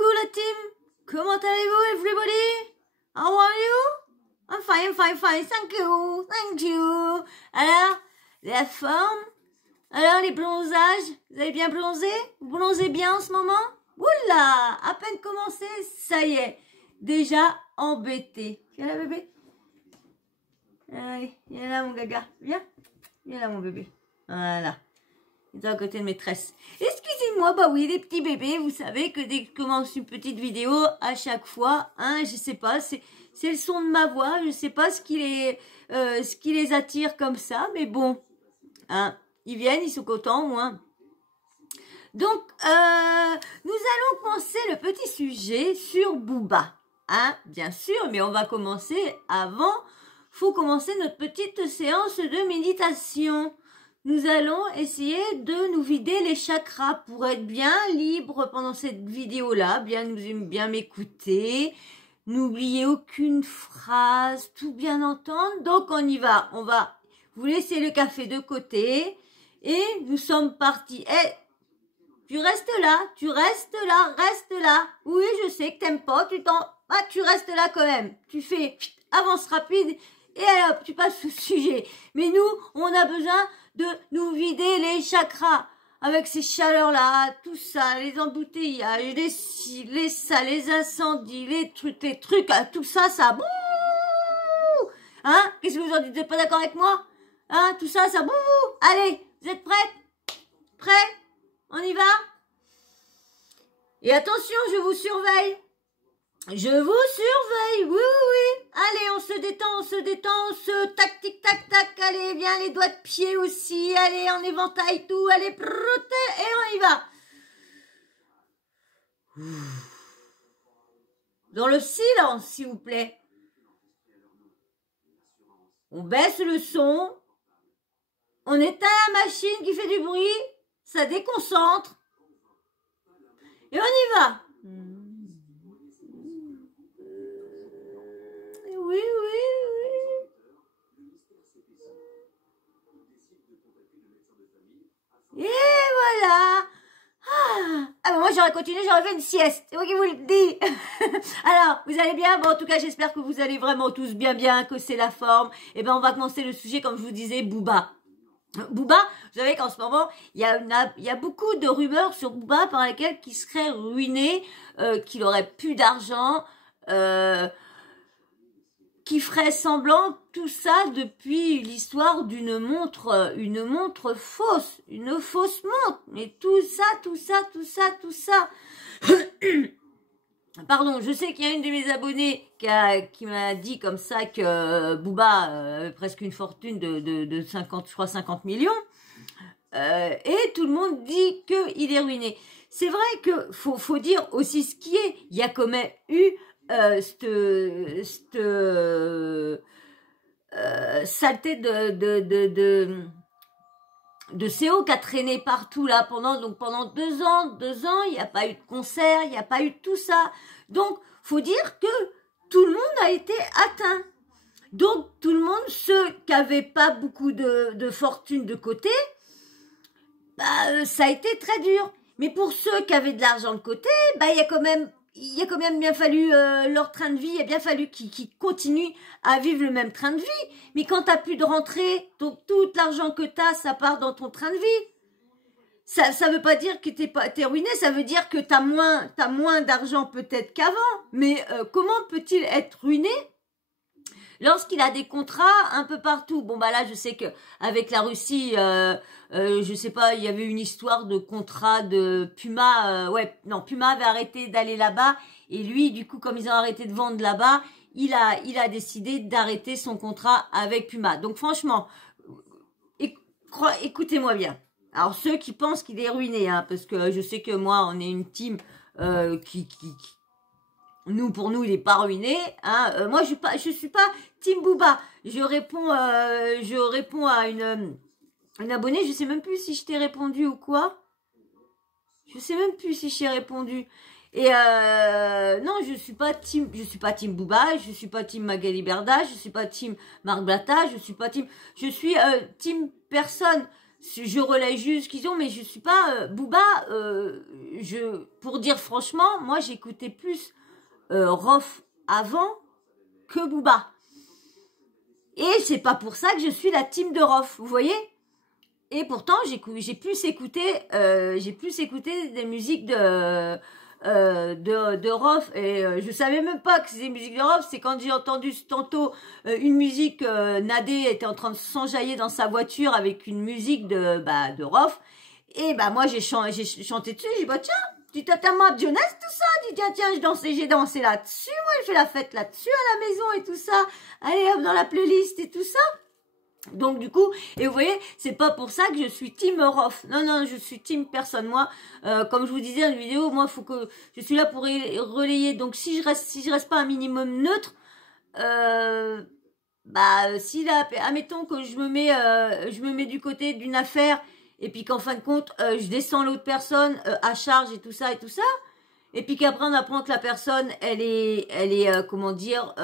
Coucou la team, comment allez-vous everybody? How are you? I'm fine, thank you. Alors, la forme? Alors, les bronzages, vous avez bien bronzé? Vous bronzez bien en ce moment? Oula, à peine commencé, ça y est, déjà embêté. Viens là bébé. Allez, viens là mon gaga, viens là mon bébé. Voilà. Il est à côté de maîtresse. Excusez-moi, bah oui, les petits bébés, vous savez que dès que je commence une petite vidéo, à chaque fois, hein, je sais pas, c'est le son de ma voix, je sais pas ce qui les attire comme ça, mais bon, hein, ils viennent, ils sont contents, moi. Donc, nous allons commencer le petit sujet sur Booba, hein, bien sûr, mais on va commencer avant, faut commencer notre petite séance de méditation. Nous allons essayer de nous vider les chakras pour être bien libre pendant cette vidéo-là, bien m'écouter, n'oubliez aucune phrase, tout bien entendre. Donc on y va, on va vous laisser le café de côté et nous sommes partis. Eh, tu restes là, reste là. Oui, je sais que t'aimes pas, tu restes là quand même. Tu fais avance rapide et hop, tu passes au sujet. Mais nous, on a besoin de nous vider les chakras avec ces chaleurs-là, tout ça, les embouteillages, les incendies, les trucs, tout ça, ça, bouh, hein, qu'est-ce que vous en dites, vous êtes pas d'accord avec moi, hein, tout ça, ça, bouh, allez, vous êtes prêts, on y va, et attention, je vous surveille, oui. Allez, on se détend, on se tac, tic, tac, tac. Allez, bien les doigts de pied aussi. Allez, on éventaille tout. Allez, et on y va. Dans le silence, s'il vous plaît. On baisse le son. On éteint la machine qui fait du bruit. Ça déconcentre. Et on y va. Oui. Et voilà. Ah, moi j'aurais continué, j'aurais fait une sieste. C'est moi qui vous le dis. Alors, vous allez bien? Bon, en tout cas, j'espère que vous allez vraiment tous bien, que c'est la forme. Et ben, on va commencer le sujet, comme je vous disais, Booba. Booba, vous savez qu'en ce moment, il y a beaucoup de rumeurs sur Booba par lesquelles qu'il serait ruiné, qu'il aurait plus d'argent, qui ferait semblant, tout ça depuis l'histoire d'une montre, fausse, une fausse montre, mais tout ça. Pardon, je sais qu'il y a une de mes abonnées qui m'a dit comme ça que Booba avait presque une fortune de 50 millions, et tout le monde dit qu'il est ruiné. C'est vrai que faut dire aussi ce qui est, il y a quand même eu saleté de CO qui a traîné partout là pendant 2 ans, il n'y a pas eu de concert, il n'y a pas eu tout ça. Donc, faut dire que tout le monde a été atteint. Donc, tout le monde, ceux qui n'avaient pas beaucoup de fortune de côté, bah, ça a été très dur. Mais pour ceux qui avaient de l'argent de côté, bah, il y a quand même bien fallu leur train de vie, il a bien fallu qu'ils continuent à vivre le même train de vie. Mais quand t'as plus de rentrée, donc tout l'argent que t'as, ça part dans ton train de vie. Ça veut pas dire que t'es ruiné, ça veut dire que t'as moins d'argent peut-être qu'avant. Mais comment peut-il être ruiné lorsqu'il a des contrats un peu partout? Bon bah là, je sais que avec la Russie, je sais pas, il y avait une histoire de contrat de Puma. Puma avait arrêté d'aller là-bas et lui, du coup, comme ils ont arrêté de vendre là-bas, il a décidé d'arrêter son contrat avec Puma. Donc franchement, écoutez-moi bien. Alors ceux qui pensent qu'il est ruiné, hein, parce que je sais que moi, on est une team pour nous, il est pas ruiné. Hein. Moi, je suis pas Team Booba. Je réponds à une abonnée. Je sais même plus si je t'ai répondu ou quoi. Je sais même plus si je t'ai répondu. Et non, je suis pas Team Booba. Je suis pas Team Magali Berda. Je suis pas Team Marc Blatta. Je suis Team personne. je relaye juste ce qu'ils ont, mais je suis pas Booba. Pour dire franchement, moi j'écoutais plus Rof avant que Booba. Et c'est pas pour ça que je suis la team de Rof, vous voyez. Et pourtant j'ai plus écouté des musiques de Rof, et je savais même pas que c'était des musiques de Rof. C'est quand j'ai entendu tantôt une musique, Nadé était en train de s'enjailler dans sa voiture avec une musique de Rof, et moi j'ai chanté dessus. J'ai dit tiens, tu t'attends à jeunesse tout ça, j'ai dit tiens j'ai dansé là-dessus, moi j'ai fait la fête là-dessus à la maison et tout ça, allez hop dans la playlist et tout ça. Donc du coup, et vous voyez, c'est pas pour ça que je suis team Rof. Non, je suis team personne. Moi, comme je vous disais dans une vidéo, moi, faut que je suis là pour relayer. Donc si je reste pas un minimum neutre, si là, admettons que je me mets du côté d'une affaire, et puis qu'en fin de compte, je descends l'autre personne à charge et tout ça, et puis qu'après on apprend que la personne, elle est comment dire,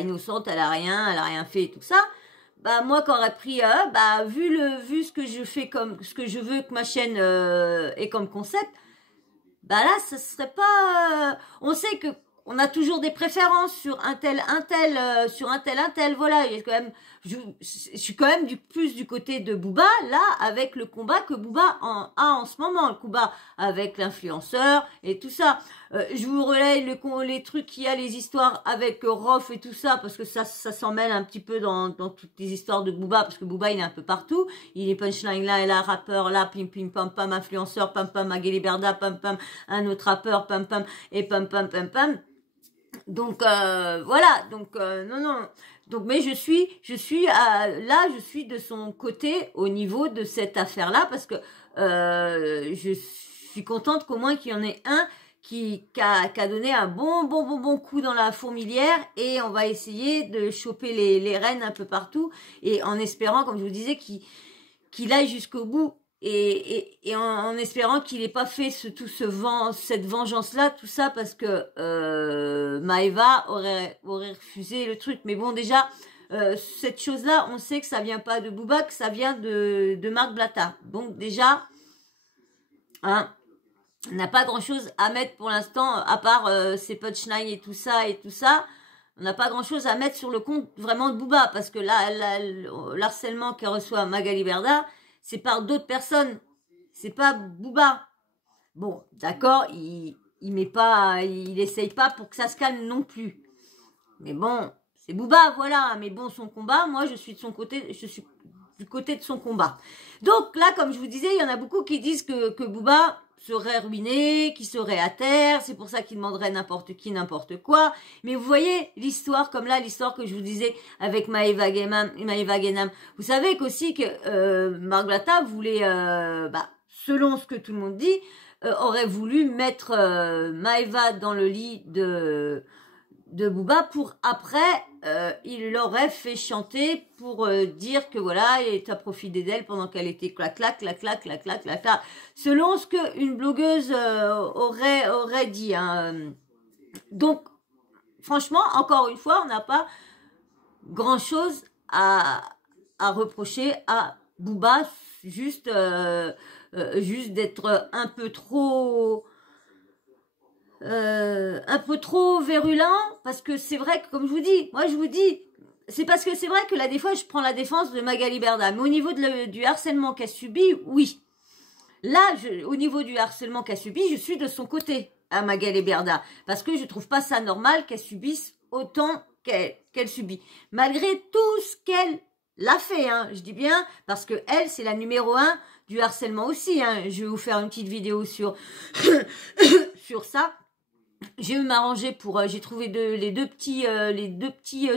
innocente, elle a rien fait et tout ça. Moi, quand j'aurais pris, vu ce que je fais ce que je veux que ma chaîne ait comme concept, là, ça serait pas. On sait que on a toujours des préférences sur un tel, voilà. Il y a quand même, je suis quand même plus du côté de Booba, là, avec le combat que Booba a en ce moment, le combat avec l'influenceur et tout ça. Je vous relaye les trucs qu'il y a, les histoires avec Rof et tout ça, parce que ça s'en mêle un petit peu dans toutes les histoires de Booba, parce que Booba, il est un peu partout. Il est punchline là, et là, rappeur là, pim pim pam pam, influenceur, pam pam, Magali Berda, pam pam, un autre rappeur, pam pam, et pam pam pam pam. Donc voilà, donc non. Donc mais je suis de son côté au niveau de cette affaire-là, parce que je suis contente qu'au moins qu'il y en ait un qui a donné un bon coup dans la fourmilière, et on va essayer de choper les rênes un peu partout, et en espérant, comme je vous disais, qu'il aille jusqu'au bout. Et en espérant qu'il n'ait pas fait cette vengeance-là, tout ça, parce que Maëva aurait refusé le truc. Mais bon, déjà, cette chose-là, on sait que ça vient pas de Booba, que ça vient de Marc Blatta. Donc déjà, on n'a pas grand-chose à mettre pour l'instant, à part ces punchlines et tout ça. On n'a pas grand-chose à mettre sur le compte vraiment de Booba, parce que là, l'harcèlement qu'elle reçoit Magali Berda, c'est par d'autres personnes, c'est pas Booba. Bon, d'accord, il essaye pas pour que ça se calme non plus. Mais bon, c'est Booba, voilà. Mais bon, son combat, moi, je suis du côté de son combat. Donc là, comme je vous disais, il y en a beaucoup qui disent que Booba serait ruiné, qu'il serait à terre, c'est pour ça qu'il demanderait n'importe qui, n'importe quoi. Mais vous voyez l'histoire, comme là, l'histoire que je vous disais avec Maëva Guénam. Vous savez qu'aussi que Marc Blatta voulait, selon ce que tout le monde dit, aurait voulu mettre Maëva dans le lit de Booba pour après, il l'aurait fait chanter pour dire que voilà, il a profité d'elle pendant qu'elle était clac, selon ce qu'une blogueuse aurait dit. Hein. Donc, franchement, encore une fois, on n'a pas grand-chose à reprocher à Booba, juste d'être un peu trop virulent, parce que c'est vrai que, comme je vous dis, c'est parce que c'est vrai que là, des fois, je prends la défense de Magali Berda, mais au niveau du harcèlement qu'elle subit, oui. Là, au niveau du harcèlement qu'elle subit, je suis de son côté, à Magali Berda, parce que je trouve pas ça normal qu'elle subisse autant qu'elle subit. Malgré tout ce qu'elle l'a fait, hein, je dis bien, parce que elle, c'est la numéro 1 du harcèlement aussi, hein. Je vais vous faire une petite vidéo sur ça. J'ai eu m'arranger pour, j'ai trouvé les deux petits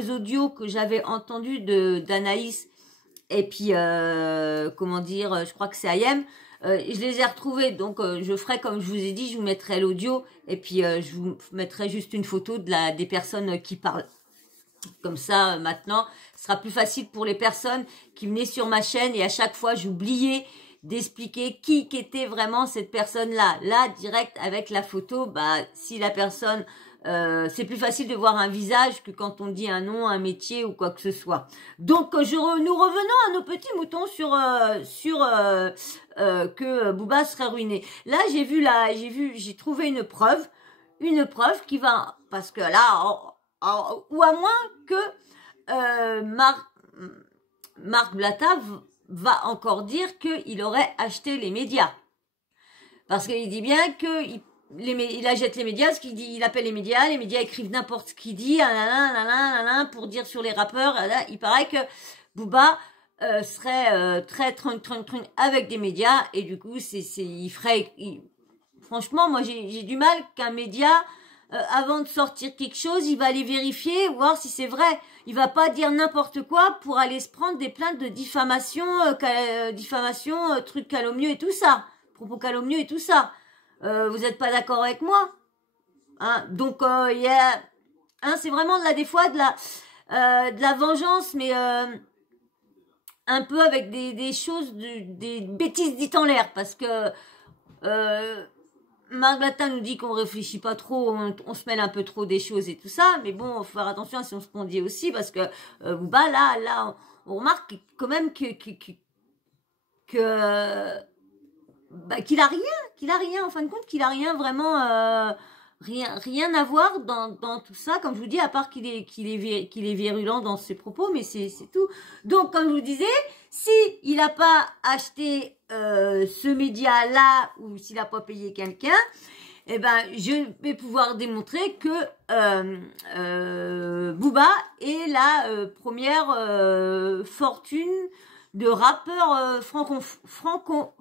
audios que j'avais entendus d'Anaïs, et puis comment dire, je crois que c'est Ayem. Je les ai retrouvés, donc je ferai comme je vous ai dit, je vous mettrai l'audio, et puis je vous mettrai juste une photo des personnes qui parlent. Comme ça, maintenant, ce sera plus facile pour les personnes qui venaient sur ma chaîne, et à chaque fois, j'oubliais d'expliquer qui était vraiment cette personne-là. Là, direct avec la photo, si la personne c'est plus facile de voir un visage que quand on dit un nom, un métier ou quoi que ce soit. Donc, nous revenons à nos petits moutons sur que Booba serait ruiné. Là, j'ai trouvé une preuve qui va, parce que là, ou à moins que Marc Blatta va encore dire qu'il aurait acheté les médias. Parce qu'il dit bien que il achète les médias, ce qu'il dit, il appelle les médias écrivent n'importe ce qu'il dit, pour dire sur les rappeurs. Il paraît que Booba serait très trunk avec des médias, et du coup, franchement, moi j'ai du mal qu'un média, avant de sortir quelque chose, il va aller vérifier, voir si c'est vrai. Il va pas dire n'importe quoi pour aller se prendre des plaintes de diffamation, trucs calomnieux et tout ça, propos calomnieux et tout ça. Vous êtes pas d'accord avec moi, hein? Donc c'est vraiment des fois de la vengeance, mais un peu avec des choses, des bêtises dites en l'air, parce que Marc Blatta nous dit qu'on réfléchit pas trop, on se mêle un peu trop des choses et tout ça, mais bon, faut faire attention à ce qu'on dit aussi, parce que Booba, là, on remarque quand même qu'il a rien, en fin de compte, qu'il a rien vraiment, rien à voir dans tout ça, comme je vous dis, à part qu'il est virulent dans ses propos, mais c'est tout. Donc, comme je vous disais, si il n'a pas acheté ce média-là, ou s'il n'a pas payé quelqu'un, eh ben, je vais pouvoir démontrer que Booba est la première fortune de rappeurs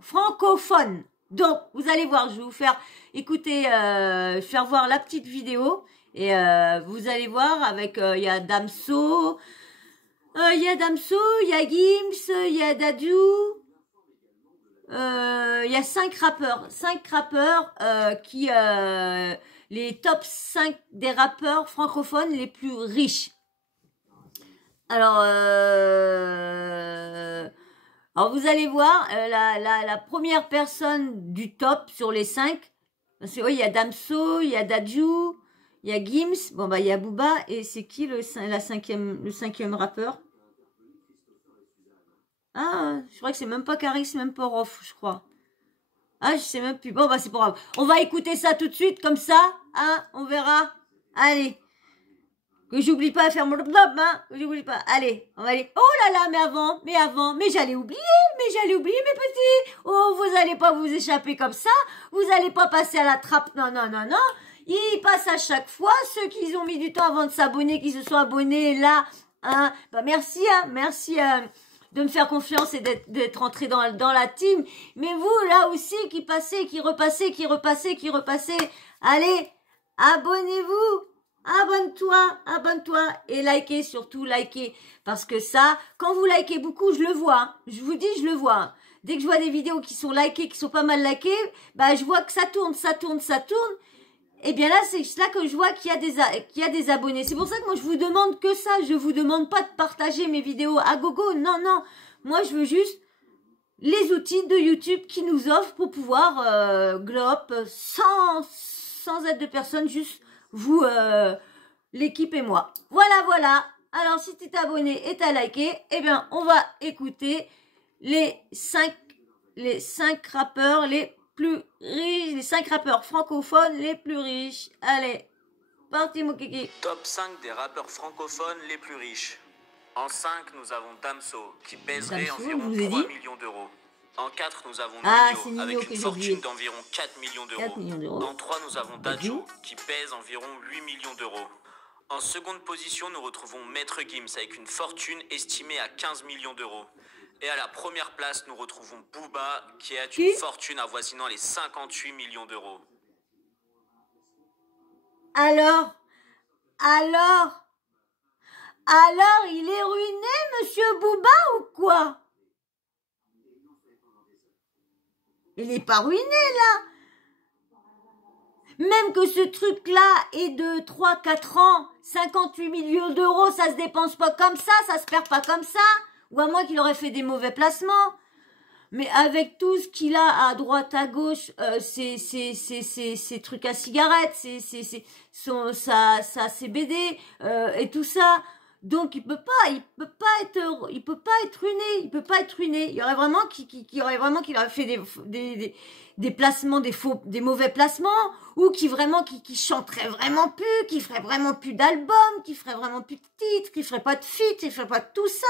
francophones. Donc, vous allez voir, je vais vous faire écouter, faire voir la petite vidéo, et vous allez voir avec, il y a Damso, il y a Gims, il y a Dadju, il y a 5 rappeurs qui, les top 5 des rappeurs francophones les plus riches. Alors vous allez voir, la première personne du top sur les 5, parce que oui, il y a Damso, il y a Dadju, il y a Gims, bon bah il y a Booba, et c'est qui le cinquième rappeur? Ah, je crois que c'est même pas Caris, même pas Rof, je crois. Ah, je sais même plus. Bon bah c'est pas grave. On va écouter ça tout de suite, comme ça, hein, on verra. Allez. Que j'oublie pas à faire mon blab, hein, que j'oublie pas. Allez, on va aller. Oh là là, mais j'allais oublier, mes petits. Oh, vous allez pas vous échapper comme ça. Vous allez pas passer à la trappe. Non. Ils passent à chaque fois. Ceux qui ont mis du temps avant de s'abonner, qui se sont abonnés là, hein. Bah merci, de me faire confiance et d'être entré dans la team. Mais vous, là aussi, qui passez, qui repassez. Allez, abonnez-vous. Abonne-toi et likez, surtout likez, parce que ça, quand vous likez beaucoup, je le vois, hein. Je vous dis, je le vois, hein. Dès que je vois des vidéos qui sont likées, qui sont pas mal likées, bah je vois que ça tourne, et bien là, c'est là que je vois qu'il y a des abonnés. C'est pour ça que moi je vous demande que ça, je vous demande pas de partager mes vidéos à gogo, non, moi je veux juste les outils de YouTube qui nous offrent pour pouvoir glow up sans aide de personne, juste vous, l'équipe et moi. Voilà. Alors, si tu t'es abonné et t'as liké, eh bien, on va écouter les 5 rappeurs les plus riches, les 5 rappeurs francophones les plus riches. Allez, parti mon kiki. Top 5 des rappeurs francophones les plus riches. En 5, nous avons Damso, qui pèserait environ 3 millions d'euros. En 4, nous avons Nino, avec une fortune d'environ 4 millions d'euros. En 3, nous avons Dadju, qui pèse environ 8 millions d'euros. En seconde position, nous retrouvons Maître Gims, avec une fortune estimée à 15 millions d'euros. Et à la première place, nous retrouvons Booba, qui a une fortune avoisinant les 58 millions d'euros. Alors, il est ruiné, monsieur Booba, ou quoi? Il n'est pas ruiné, là. Même que ce truc-là est de 3-4 ans, 58 millions d'euros, ça se dépense pas comme ça se perd pas comme ça. Ou à moins qu'il aurait fait des mauvais placements. mais avec tout ce qu'il a à droite, à gauche, ses trucs à cigarettes, ses CBD, et tout ça. Donc il peut pas être ruiné. Il y aurait vraiment qu'il aurait fait des placements, des mauvais placements, ou qui chanterait vraiment plus, qui ferait vraiment plus d'albums, qui ferait vraiment plus de titres, qui ferait pas de feat, qui ferait pas de tout ça.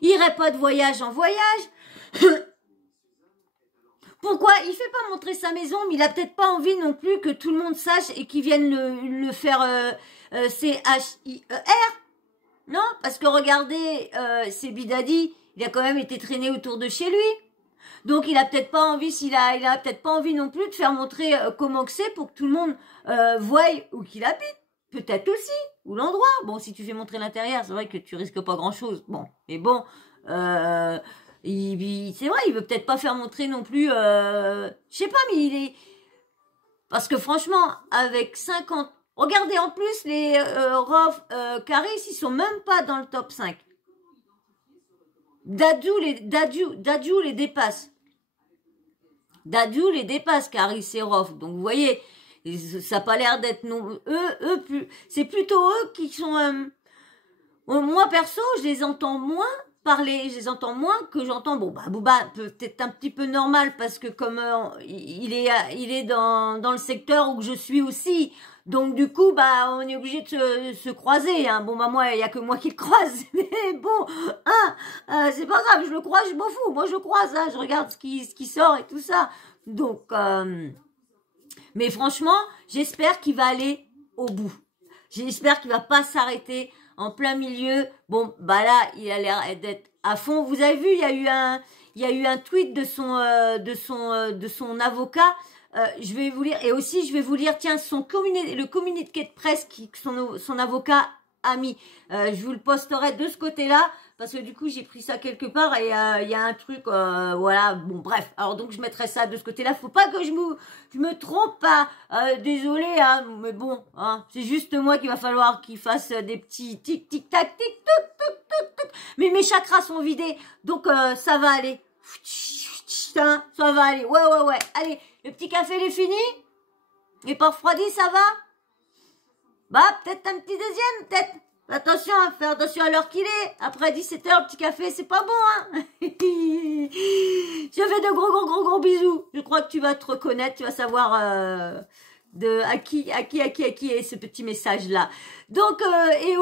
Il irait pas de voyage en voyage. Pourquoi? Il fait pas montrer sa maison, mais il a peut-être pas envie non plus que tout le monde sache et qu'il vienne le faire CHIER. Non, parce que regardez, c'est Bidadi, il a quand même été traîné autour de chez lui. Donc il a peut-être pas envie, il a peut-être pas envie non plus de faire montrer comment que c'est pour que tout le monde voie où qu'il habite. Peut-être aussi, ou l'endroit. Bon, si tu fais montrer l'intérieur, c'est vrai que tu risques pas grand-chose. Bon, mais bon, c'est vrai, il veut peut-être pas faire montrer non plus, je sais pas, mais il est... Parce que franchement, avec 50... Regardez, en plus, les Rof, Caris, ils sont même pas dans le top 5. Dadju les dépasse. Dadju les dépasse, Caris et Rof. Donc, vous voyez, ça n'a pas l'air d'être non... Eux, plus... C'est plutôt eux qui sont... Moi, perso, je les entends moins parler, je les entends moins que j'entends. Bon, bah, Booba, peut-être un petit peu normal parce que comme il est dans le secteur où je suis aussi. Donc, du coup, bah, on est obligé de se croiser, hein. Bon, bah, moi, il y a que moi qui le croise. Mais bon, hein, c'est pas grave, je le croise, je m'en fous. Moi, je croise, hein, je regarde ce qui sort et tout ça. Donc, mais franchement, j'espère qu'il va aller au bout. J'espère qu'il va pas s'arrêter en plein milieu. Bon, bah là, il a l'air d'être à fond. Vous avez vu, il y a eu un tweet de son avocat. Je vais vous lire, et aussi je vais vous lire, tiens, le communiqué de presse que son avocat a mis. Je vous le posterai de ce côté-là, parce que du coup j'ai pris ça quelque part et il y a un truc, voilà, bon bref. Alors donc je mettrai ça de ce côté-là. Faut pas que je me trompe pas. Désolé, hein, mais bon, hein, c'est juste moi qu'il va falloir qu'il fasse des petits tic tic tac tic tic tic tic. Mais mes chakras sont vidés, donc ça va aller. Ça va aller. Ouais. Allez, le petit café il est fini. Il est pas refroidi, ça va? Bah, peut-être un petit deuxième, peut-être. Attention, hein, fais attention à l'heure qu'il est. Après 17h, le petit café, c'est pas bon, hein. Je fais de gros bisous. Je crois que tu vas te reconnaître, tu vas savoir à qui est ce petit message-là. Donc, et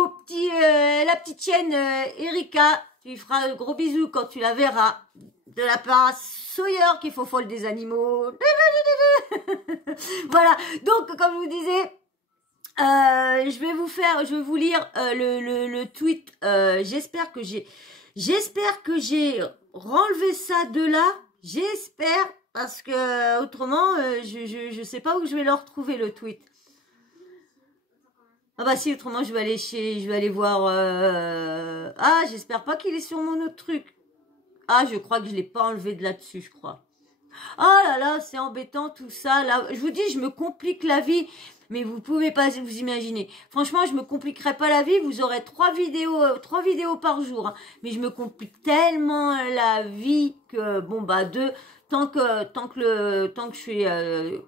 la petite chienne Erika, tu lui feras de gros bisous quand tu la verras. De la part Sawyer qui faut folle des animaux. Voilà. Donc, comme je vous disais, je vais vous lire le tweet. J'espère que j'ai renlevé ça de là. J'espère, parce que autrement, je sais pas où je vais le retrouver, le tweet. Ah bah si, autrement je vais aller voir. Ah, j'espère pas qu'il est sur mon autre truc. Ah, je crois que je l'ai pas enlevé de là-dessus, je crois. Oh là là, c'est embêtant tout ça. Là, je vous dis, je me complique la vie. Mais vous pouvez pas vous imaginer. Franchement, je me compliquerai pas la vie. Vous aurez 3 vidéos par jour. Hein. Mais je me complique tellement la vie que, bon, bah, tant que je fais,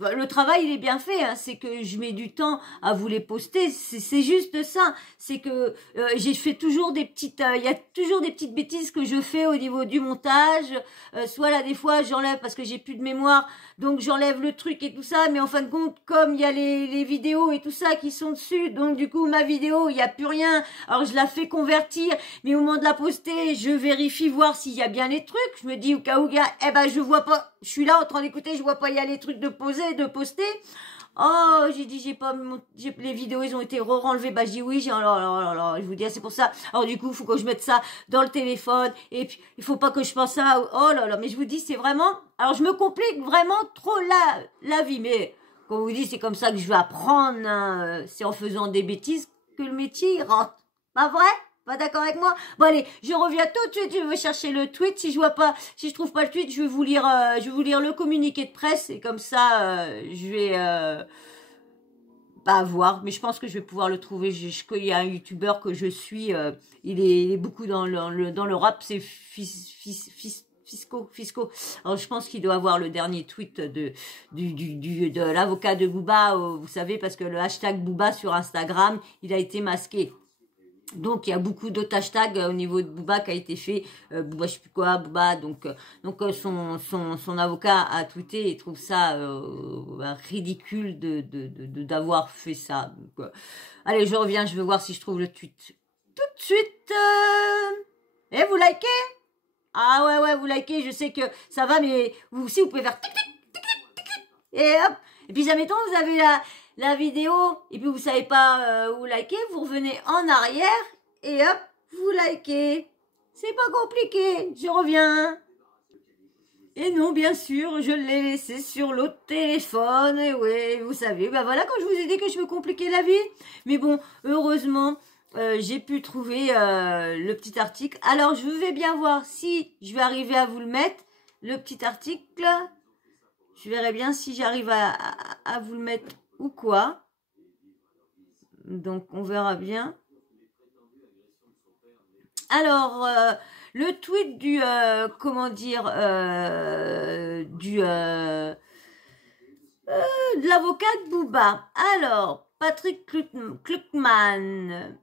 le travail, il est bien fait, hein. C'est que je mets du temps à vous les poster. C'est juste ça. C'est que j'ai fait toujours des petites... Il y a toujours des petites bêtises que je fais au niveau du montage. Soit là, des fois, j'enlève parce que j'ai plus de mémoire. Donc, j'enlève le truc et tout ça. Mais en fin de compte, comme il y a les vidéos et tout ça qui sont dessus. Donc, du coup, ma vidéo, il n'y a plus rien. Alors, je la fais convertir. Mais au moment de la poster, je vérifie voir s'il y a bien les trucs. Je me dis, au cas où, eh ben, je vois pas... Je suis là en train d'écouter, je vois pas, il y a les trucs de poser, de poster. Oh, j'ai dit, les vidéos, ils ont été re-enlevées. Bah, je dis oui, je vous dis, c'est pour ça. Alors, du coup, il faut que je mette ça dans le téléphone. Et puis, il faut pas que je pense à, oh là là, mais je vous dis, c'est vraiment, alors, je me complique vraiment trop la vie. Mais, comme je vous dis, c'est comme ça que je vais apprendre, hein. C'est en faisant des bêtises que le métier, il rentre. Pas vrai? Pas d'accord avec moi? Bon allez, je reviens tout de suite, je vais chercher le tweet. Si je trouve pas le tweet, je vais vous lire le communiqué de presse et comme ça, je vais voir. Mais je pense que je vais pouvoir le trouver. Il y a un youtubeur que je suis, il est beaucoup dans le rap, c'est fiscaux. Alors, je pense qu'il doit avoir le dernier tweet de l'avocat de Booba, vous savez, parce que le hashtag Booba sur Instagram, il a été masqué. Donc, il y a beaucoup d'autres hashtags au niveau de Booba qui a été fait. Booba, je sais plus quoi, Booba. Donc son avocat a tweeté et trouve ça ridicule d'avoir fait ça. Donc, allez, je reviens, je vais voir si je trouve le tweet. Tout de suite. Et vous likez? Ah ouais, vous likez. Je sais que ça va, mais vous aussi, vous pouvez faire tic, tic, tic, tic, tic. Et hop. Et puis, admettons, vous avez la vidéo, et puis vous savez pas où liker, vous revenez en arrière, et hop, vous likez. C'est pas compliqué, je reviens. Et non, bien sûr, je l'ai laissé sur l'autre téléphone, et oui, vous savez, bah voilà, quand je vous ai dit que je me compliquais la vie. Mais bon, heureusement, j'ai pu trouver le petit article. Alors, je vais bien voir si je vais arriver à vous le mettre, le petit article. Je verrai bien si j'arrive à vous le mettre ou quoi. Donc, on verra bien. Alors, le tweet du, de l'avocat de Booba. Alors, Patrick Kluckmann.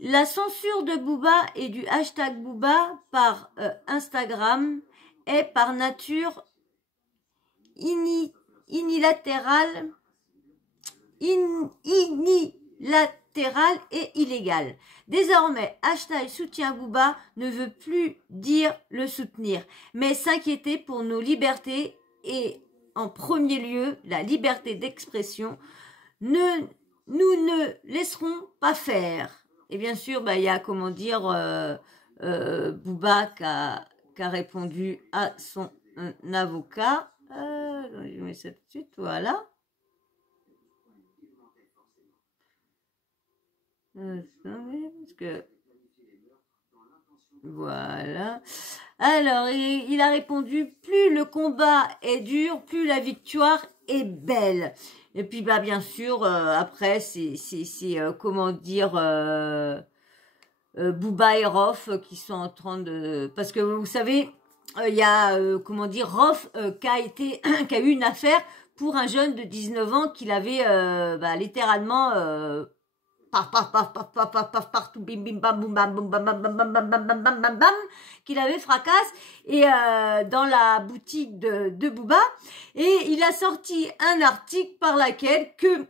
La censure de Booba et du hashtag Booba par Instagram est par nature unilatérale et illégale. Désormais, hashtag soutien Booba ne veut plus dire le soutenir, mais s'inquiéter pour nos libertés et en premier lieu la liberté d'expression. Nous ne laisserons pas faire. Et bien sûr, bah, il y a comment dire Booba qui a répondu à son avocat. Je mets ça tout de suite, voilà. Parce que voilà. Alors, il a répondu, plus le combat est dur, plus la victoire est belle. Et puis, bah, bien sûr, après, c'est comment dire, Booba et Rof qui sont en train de... Parce que, vous savez, il y a, comment dire, Rof qui a eu une affaire pour un jeune de 19 ans qu'il avait, littéralement... partout, bim bim bam boum bam boum bam bam bam bam bam bam bam bam bam bam, qu'il avait fracasse et dans la boutique de Booba, et il a sorti un article par laquelle que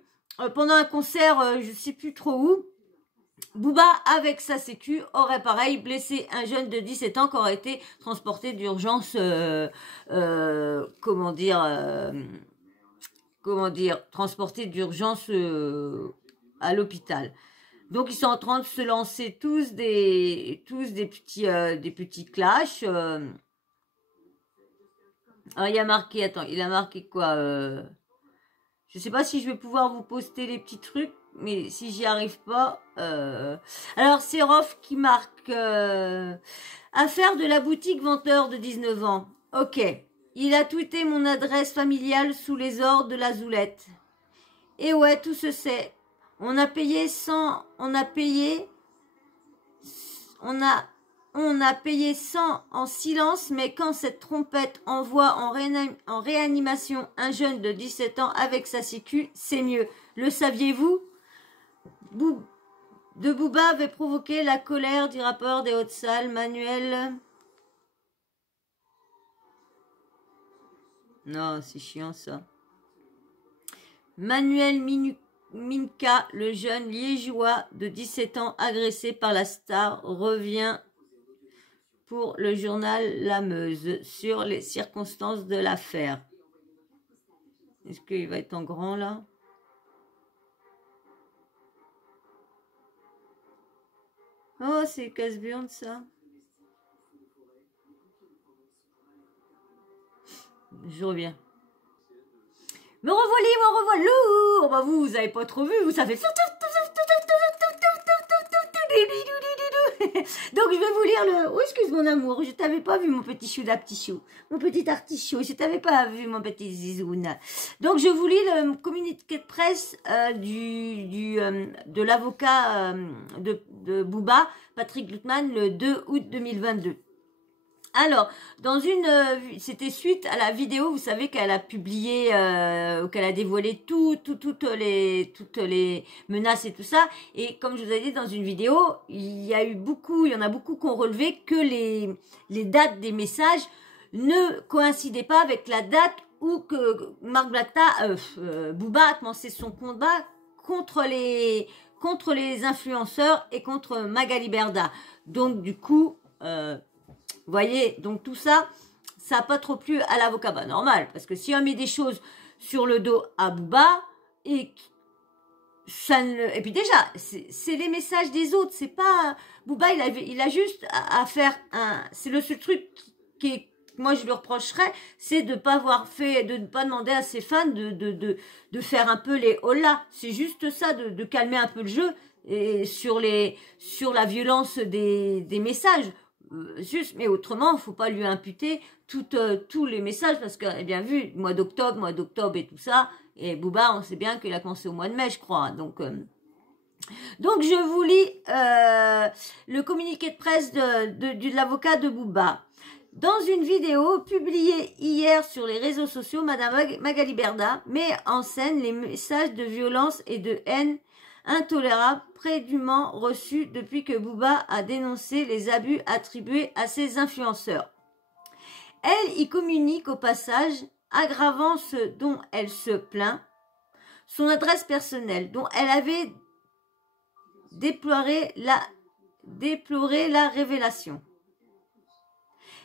pendant un concert, je sais plus trop où, Booba avec sa sécu aurait pareil blessé un jeune de 17 ans qui aurait été transporté d'urgence, transporté d'urgence à l'hôpital. Donc ils sont en train de se lancer tous des petits clashs. Alors il a marqué quoi je sais pas si je vais pouvoir vous poster les petits trucs, mais si j'y arrive pas. Alors c'est Rof qui marque affaire de la boutique venteur de 19 ans. Ok. Il a tweeté mon adresse familiale sous les ordres de la Zoulette. Et ouais, tout se sait. On a payé 100 en silence, mais quand cette trompette envoie en réanimation un jeune de 17 ans avec sa sécu, c'est mieux. Le saviez-vous? De Booba avait provoqué la colère du rappeur des Hautes-Salles, Manuel. Non, c'est chiant ça. Manuel Minka, le jeune liégeois de 17 ans agressé par la star, revient pour le journal La Meuse sur les circonstances de l'affaire. Est-ce qu'il va être en grand là? Oh, c'est casse-burne ça. Je reviens. Me revoilà. Oh bah vous avez pas trop vu, vous savez. Donc je vais vous lire le... Oh, excuse mon amour, je t'avais pas vu mon petit chou, mon petit artichaut, je t'avais pas vu mon petit zizoun. Donc je vous lis le communiqué de presse de l'avocat de Booba, Patrick Kluckmann, le 2 août 2022. Alors, c'était suite à la vidéo, vous savez qu'elle a publié, qu'elle a dévoilé toutes les menaces et tout ça. Et comme je vous ai dit dans une vidéo, il y en a beaucoup qui ont relevé que les dates des messages ne coïncidaient pas avec la date où que Marc Blatta, Booba a commencé son combat contre les influenceurs et contre Magali Berda. Donc du coup, vous voyez, donc tout ça, ça n'a pas trop plu à l'avocat. Bah normal, parce que si on met des choses sur le dos à Booba, et puis déjà, c'est les messages des autres, c'est pas... Booba, il a juste à faire un... C'est le seul truc moi je lui reprocherais, c'est de pas de ne pas demander à ses fans de faire un peu les hola. C'est juste ça, de calmer un peu le jeu et sur la violence des messages. Juste, mais autrement, faut pas lui imputer tous les messages parce que, bien vu, mois d'octobre et tout ça, et Booba, on sait bien qu'il a commencé au mois de mai, je crois. Donc je vous lis le communiqué de presse de l'avocat de Booba. Dans une vidéo publiée hier sur les réseaux sociaux, Madame Magali Berda met en scène les messages de violence et de haine intolérables prédûment reçus depuis que Booba a dénoncé les abus attribués à ses influenceurs. Elle y communique au passage, aggravant ce dont elle se plaint, son adresse personnelle dont elle avait déploré la révélation.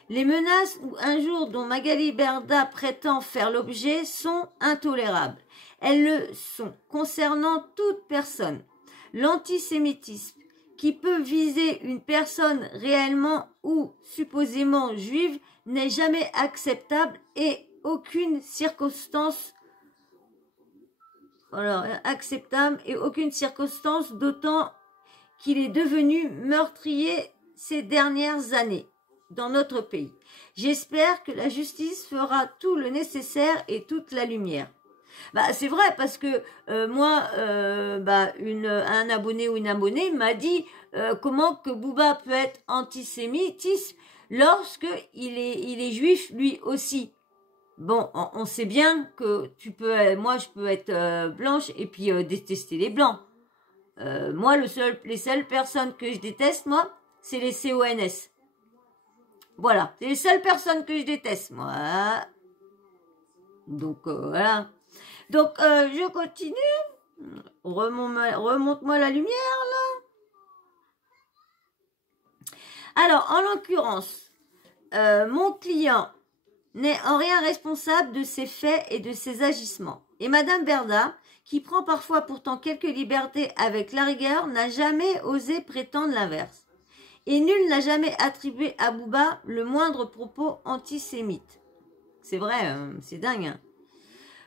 Les menaces ou injures dont Magali Berda prétend faire l'objet sont intolérables. Elles le sont concernant toute personne. L'antisémitisme, qui peut viser une personne réellement ou supposément juive, n'est jamais acceptable et aucune circonstance d'autant qu'il est devenu meurtrier ces dernières années dans notre pays. J'espère que la justice fera tout le nécessaire et toute la lumière. Bah c'est vrai parce que moi un abonné ou une abonnée m'a dit comment que Booba peut être antisémitiste lorsque il est juif lui aussi. Bon, on sait bien que moi je peux être blanche et puis détester les blancs. Moi les seules personnes que je déteste moi, c'est les CONS. Voilà, c'est les seules personnes que je déteste, moi. Donc, voilà. Donc, je continue. Remonte-moi la lumière, là. Alors, en l'occurrence, mon client n'est en rien responsable de ses faits et de ses agissements. Et Madame Berda, qui prend parfois pourtant quelques libertés avec la rigueur, n'a jamais osé prétendre l'inverse. Et nul n'a jamais attribué à Booba le moindre propos antisémite. C'est vrai, c'est dingue. Hein.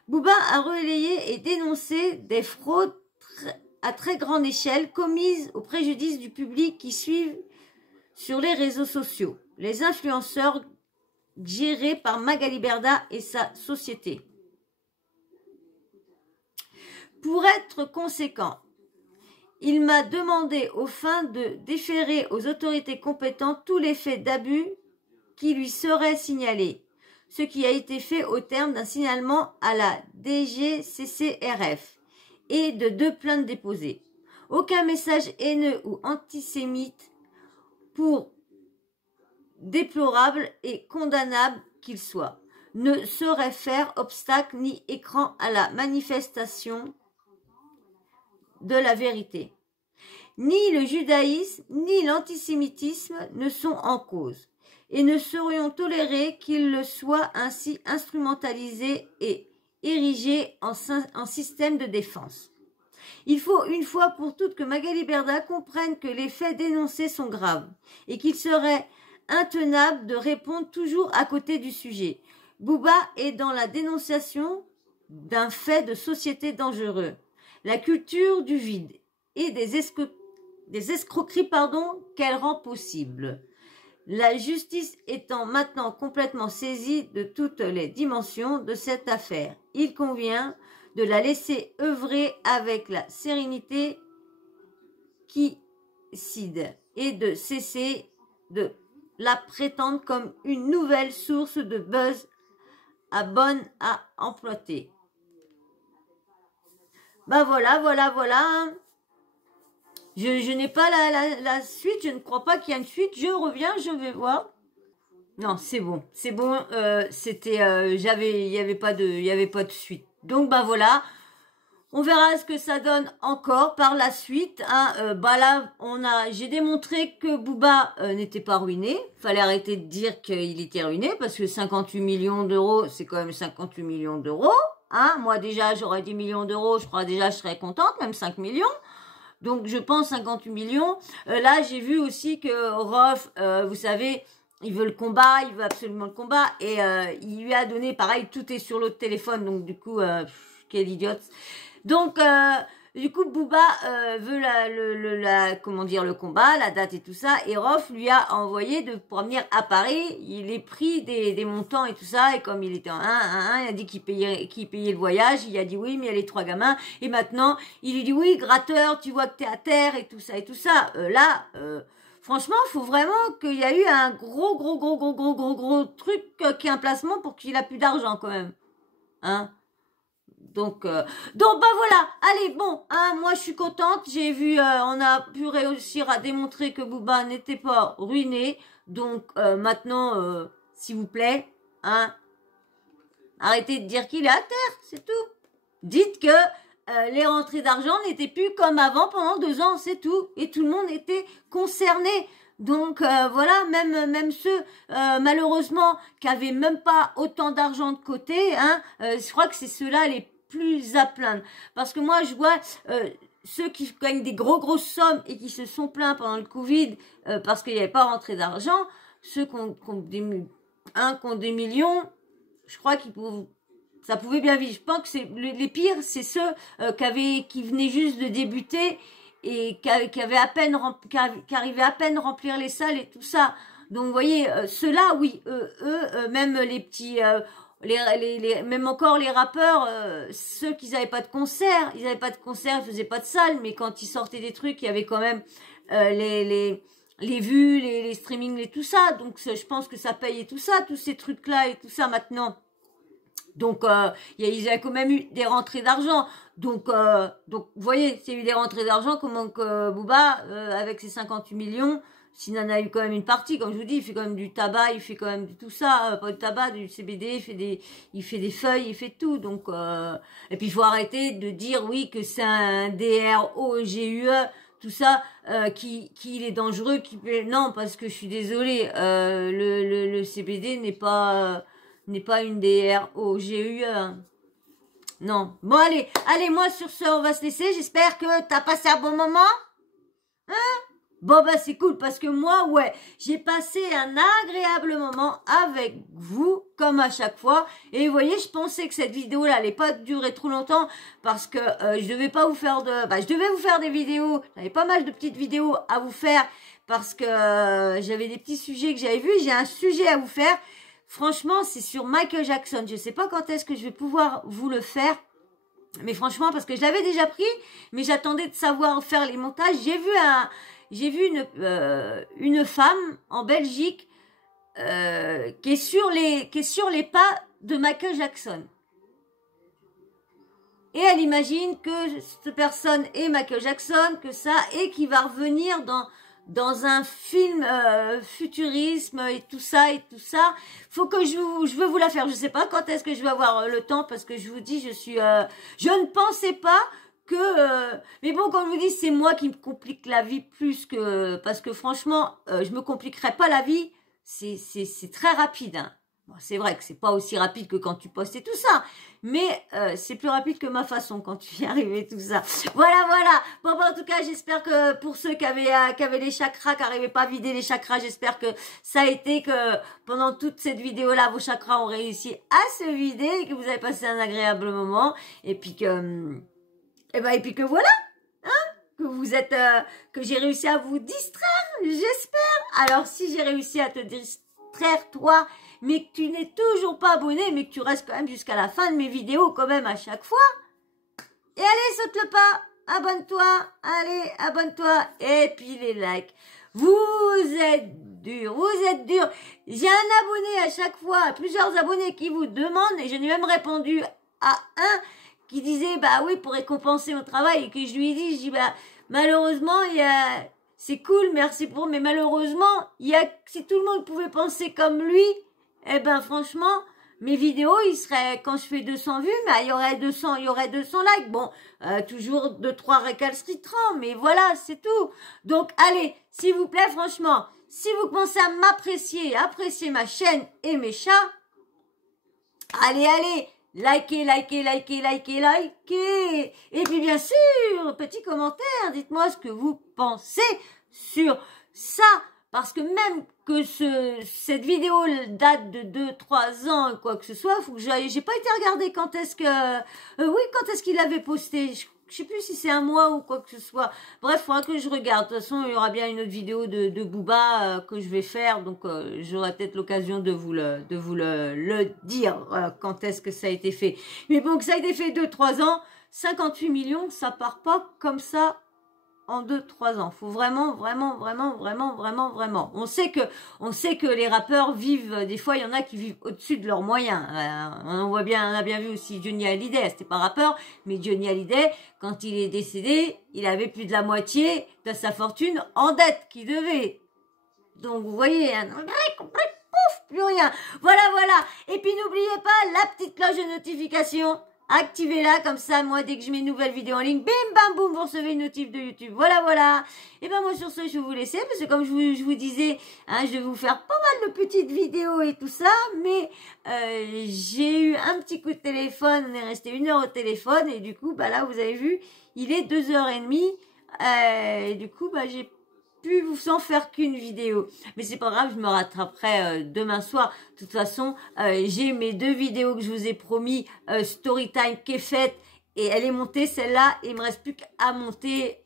Booba a relayé et dénoncé des fraudes à très grande échelle commises au préjudice du public qui suivent sur les réseaux sociaux. Les influenceurs gérés par Magali Berda et sa société. Pour être conséquent, il m'a demandé aux fins de déférer aux autorités compétentes tous les faits d'abus qui lui seraient signalés, ce qui a été fait au terme d'un signalement à la DGCCRF et de 2 plaintes déposées. Aucun message haineux ou antisémite, pour déplorable et condamnable qu'il soit, ne saurait faire obstacle ni écran à la manifestation de la vérité. Ni le judaïsme, ni l'antisémitisme ne sont en cause, et ne saurions tolérer qu'ils le soient ainsi instrumentalisés et érigés en système de défense. Il faut une fois pour toutes que Magali Berda comprenne que les faits dénoncés sont graves, et qu'il serait intenable de répondre toujours à côté du sujet. Booba est dans la dénonciation d'un fait de société dangereux. La culture du vide et des escroqueries qu'elle rend possible. La justice étant maintenant complètement saisie de toutes les dimensions de cette affaire, il convient de la laisser œuvrer avec la sérénité qui cide et de cesser de la prétendent comme une nouvelle source de buzz bonne à employer. Bah voilà. Je n'ai pas la suite, je ne crois pas qu'il y a une suite. Je reviens, je vais voir. Non, c'est bon. C'était, il y avait pas de suite. Donc bah voilà. On verra ce que ça donne encore par la suite. Hein. Bah là, j'ai démontré que Booba n'était pas ruiné. Fallait arrêter de dire qu'il était ruiné parce que 58 millions d'euros, c'est quand même 58 millions d'euros. Hein. Moi déjà, j'aurais 10 millions d'euros, je crois déjà je serais contente, même 5 millions. Donc je pense 58 millions. Là, j'ai vu aussi que Rof, vous savez, il veut le combat, il veut absolument le combat. Et il lui a donné, pareil, tout est sur l'autre téléphone. Donc du coup, quel idiote. Donc, du coup, Booba veut le combat, la date et tout ça. Et Rof lui a envoyé pour venir à Paris. Il est pris des montants et tout ça. Et comme il était en 1, il a dit qu'il payait le voyage. Il a dit oui, mais il y a les 3 gamins. Et maintenant, il lui dit oui, gratteur, tu vois que t'es à terre et tout ça et tout ça. Franchement, il faut vraiment qu'il y a eu un gros truc qui est un placement pour qu'il a plus d'argent quand même. Hein? Donc bah voilà, allez bon, hein, moi je suis contente, j'ai vu, on a pu réussir à démontrer que Booba n'était pas ruiné, donc maintenant, s'il vous plaît, hein, arrêtez de dire qu'il est à terre, c'est tout. Dites que les rentrées d'argent n'étaient plus comme avant pendant 2 ans, c'est tout, et tout le monde était concerné. Donc voilà, même ceux malheureusement qui avaient même pas autant d'argent de côté, hein, je crois que c'est ceux-là les plus à plaindre. Parce que moi, je vois ceux qui gagnent des grosses sommes et qui se sont plaints pendant le Covid parce qu'il n'y avait pas rentré d'argent, ceux qui ont des millions, je crois ça pouvait bien vivre. Je pense que les pires, c'est ceux qui venaient juste de débuter et qui arrivaient à peine remplir les salles et tout ça. Donc, vous voyez, ceux-là, oui, même les petits... même encore les rappeurs, ceux qui n'avaient pas de concert, ils faisaient pas de salle, mais quand ils sortaient des trucs, il y avait quand même les vues, les streamings et tout ça. Donc je pense que ça paye et tout ça, tous ces trucs-là et tout ça maintenant. Donc ils avaient quand même eu des rentrées d'argent. Donc vous voyez, s'il y a eu des rentrées d'argent, comment que Booba, avec ses 58 millions, s'il en a eu quand même une partie, comme je vous dis, il fait quand même du tabac, il fait quand même tout ça, pas du tabac, du CBD, il fait des feuilles, il fait tout. Donc et puis il faut arrêter de dire oui que c'est un DROGUE, tout ça, qu'il est dangereux, non, parce que je suis désolée, le CBD n'est pas une DROGUE. Hein. Non. Bon allez, moi sur ce, on va se laisser. J'espère que t'as passé un bon moment. Hein? Bon bah c'est cool parce que moi ouais j'ai passé un agréable moment avec vous comme à chaque fois et vous voyez je pensais que cette vidéo là allait pas durer trop longtemps parce que je devais pas vous faire je devais vous faire des vidéos, j'avais pas mal de petites vidéos à vous faire parce que j'avais des petits sujets que j'avais vus, j'ai un sujet à vous faire, franchement c'est sur Michael Jackson, je sais pas quand est-ce que je vais pouvoir vous le faire. Mais franchement, parce que je l'avais déjà pris, mais j'attendais de savoir faire les montages. J'ai vu une femme en Belgique qui est sur les pas de Michael Jackson. Et elle imagine que cette personne est Michael Jackson, et qui va revenir dans un film futurisme et tout ça. Faut que je veux vous la faire. Je sais pas quand est-ce que je vais avoir le temps parce que je vous dis, je ne pensais pas que mais bon, comme je vous dis, c'est moi qui me complique la vie plus que parce que franchement, je me compliquerai pas la vie. C'est très rapide. Hein. Bon, c'est vrai que c'est pas aussi rapide que quand tu postes et tout ça, mais c'est plus rapide que ma façon quand tu y arrives et tout ça. Voilà. Bon, en tout cas, j'espère que pour ceux qui avaient les chakras, qui n'arrivaient pas à vider les chakras, j'espère que ça a été que pendant toute cette vidéo-là, vos chakras ont réussi à se vider et que vous avez passé un agréable moment et puis que voilà. Que j'ai réussi à vous distraire, j'espère. Alors, si j'ai réussi à te distraire, toi, mais que tu n'es toujours pas abonné, mais que tu restes quand même jusqu'à la fin de mes vidéos, quand même, à chaque fois. Et allez, saute le pas, abonne-toi, et puis les likes. Vous êtes dur, vous êtes dur. J'ai un abonné à chaque fois, plusieurs abonnés qui vous demandent, et je n'ai même répondu à un qui disait, bah oui, pour récompenser mon travail, et que je lui ai dit, je dis, bah, malheureusement, c'est cool, merci pour, mais malheureusement, si tout le monde pouvait penser comme lui, eh ben, franchement, mes vidéos, quand je fais 200 vues, mais il y aurait 200 likes. Bon, toujours 2-3 récalcitrants, mais voilà, c'est tout. Donc, allez, s'il vous plaît, franchement, si vous pensez à m'apprécier, apprécier ma chaîne et mes chats, allez, likez. Et puis, bien sûr, petit commentaire, dites-moi ce que vous pensez sur ça. Parce que même que cette vidéo date de 2-3 ans, quoi que ce soit, faut que j'ai pas été regarder quand est-ce que, quand est-ce qu'il avait posté. Je sais plus si c'est un mois ou quoi que ce soit. Bref, il faudra que je regarde. De toute façon, il y aura bien une autre vidéo de Booba que je vais faire. Donc, j'aurai peut-être l'occasion de vous le dire quand est-ce que ça a été fait. Mais bon, que ça a été fait 2-3 ans, 58 millions, ça part pas comme ça en 2-3 ans. Faut vraiment. On sait que les rappeurs vivent, des fois, il y en a qui vivent au-dessus de leurs moyens. On a bien vu aussi Johnny Hallyday, c'était pas rappeur, mais Johnny Hallyday, quand il est décédé, il avait plus de la moitié de sa fortune en dette qu'il devait. Donc, vous voyez, plus rien. Voilà. Et puis, n'oubliez pas la petite cloche de notification. Activez-la, comme ça, moi, dès que je mets une nouvelle vidéo en ligne, bim, bam, boum, vous recevez une notif de YouTube. Voilà. Et ben, moi, sur ce, je vais vous laisser, parce que comme je vous disais, je vais vous faire pas mal de petites vidéos et tout ça, mais j'ai eu un petit coup de téléphone, on est resté 1 heure au téléphone, et du coup, bah là, vous avez vu, il est 2h30, et du coup, bah, j'ai pu vous en faire qu'une vidéo, mais c'est pas grave, je me rattraperai demain soir. De toute façon, j'ai mes 2 vidéos que je vous ai promis, Storytime qui est faite et elle est montée celle-là, et il me reste plus qu'à monter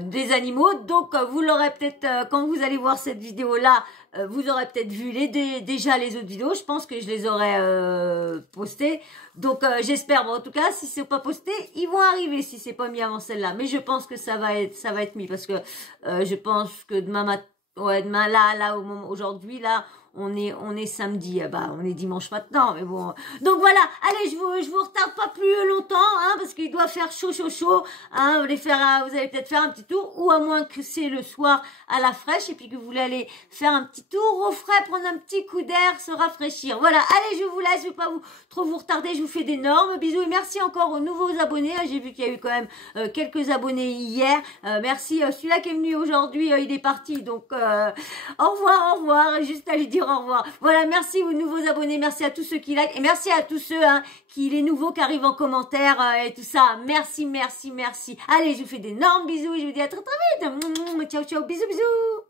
des animaux. Donc vous l'aurez peut-être quand vous allez voir cette vidéo là, vous aurez peut-être vu déjà les autres vidéos. Je pense que je les aurai postées. Donc j'espère. Bon, en tout cas, si c'est pas posté, ils vont arriver si c'est pas mis avant celle-là. Mais je pense que ça va être mis, parce que je pense que demain aujourd'hui là, on est samedi, on est dimanche maintenant, mais bon. Donc voilà, allez, je vous retarde pas plus longtemps, parce qu'il doit faire chaud, vous allez peut-être faire un petit tour, ou à moins que c'est le soir à la fraîche, et puis que vous voulez aller faire un petit tour au frais, prendre un petit coup d'air, se rafraîchir. Voilà, allez, je vous laisse, je vais pas trop vous retarder, je vous fais d'énormes bisous, et merci encore aux nouveaux abonnés, j'ai vu qu'il y a eu quand même quelques abonnés hier, merci, celui-là qui est venu aujourd'hui, il est parti, donc au revoir, juste à lui dire au revoir. Voilà, merci aux nouveaux abonnés, merci à tous ceux qui like, et merci à tous ceux les nouveaux qui arrivent en commentaire et tout ça. Merci. Allez, je vous fais d'énormes bisous et je vous dis à très vite. Ciao, bisous.